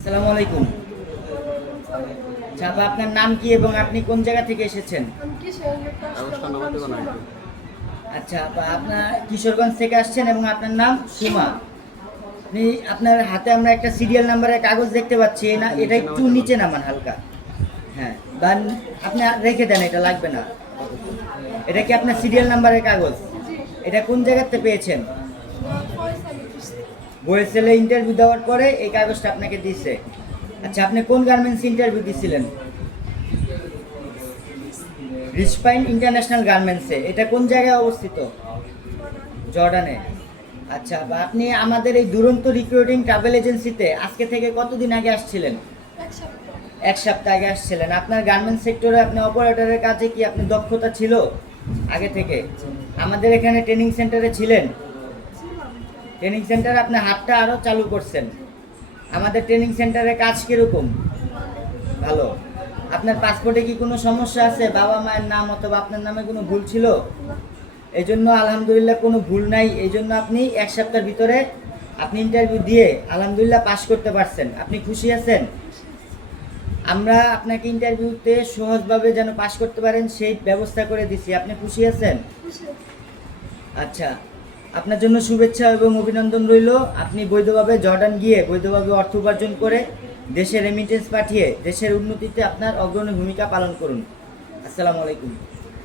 আসসালামু আলাইকুম। আচ্ছা আপা, আপনার নাম কি এবং আপনি কোন জায়গা থেকে এসেছেন? আচ্ছা আপা, আপনার কিশোরগঞ্জ থেকে আসছেন এবং আপনার নাম সুমা। আপনি আপনার হাতে আমরা একটা সিরিয়াল নাম্বারের কাগজ দেখতে পাচ্ছি না, এটা একটু নিচে নামান হালকা। হ্যাঁ, বা আপনি রেখে দেন, এটা লাগবে না। এটা কি আপনার সিরিয়াল নাম্বারের কাগজ? এটা কোন জায়গাতে পেয়েছেন? বয়েসেলে ইন্টারভিউ দেওয়ার পরে এই কাগজটা আপনাকে দিয়েছে। আচ্ছা, আপনি কোন গার্মেন্টস ইন্টারভিউ দিয়েছিলেন? রিচপাইন ইন্টারন্যাশনাল গার্মেন্টসে। এটা কোন জায়গায় অবস্থিত? জর্ডানে। আচ্ছা, বা আপনি আমাদের এই দুরন্ত রিক্রুটিং ট্রাভেল এজেন্সিতে আজকে থেকে কতদিন আগে আসছিলেন? এক সপ্তাহ আগে আসছিলেন। আপনার গার্মেন্টস সেক্টরে আপনি অপারেটরের কাজে কি আপনি দক্ষতা ছিল আগে থেকে? আমাদের এখানে ট্রেনিং সেন্টারে ছিলেন? ট্রেনিং সেন্টারে আপনি হাতটা আরও চালু করছেন। আমাদের ট্রেনিং সেন্টারে কাজ কীরকম? ভালো। আপনার পাসপোর্টে কি কোনো সমস্যা আছে? বাবা মায়ের নাম অথবা আপনার নামে কোনো ভুল ছিল? এই জন্য আলহামদুলিল্লাহ কোনো ভুল নাই। এই জন্য আপনি এক সপ্তাহের ভিতরে আপনি ইন্টারভিউ দিয়ে আলহামদুলিল্লাহ পাশ করতে পারছেন। আপনি খুশি আছেন? আমরা আপনাকে ইন্টারভিউতে সহজভাবে যেন পাশ করতে পারেন সেই ব্যবস্থা করে দিছি। আপনি খুশি আছেন? আচ্ছা, আপনার জন্য শুভেচ্ছা এবং অভিনন্দন রইল। আপনি বৈধভাবে জর্ডান গিয়ে বৈধভাবে অর্থ উপার্জন করে দেশে রেমিটেন্স পাঠিয়ে দেশের উন্নতিতে আপনার অগ্রণী ভূমিকা পালন করুন। আসসালামু আলাইকুম।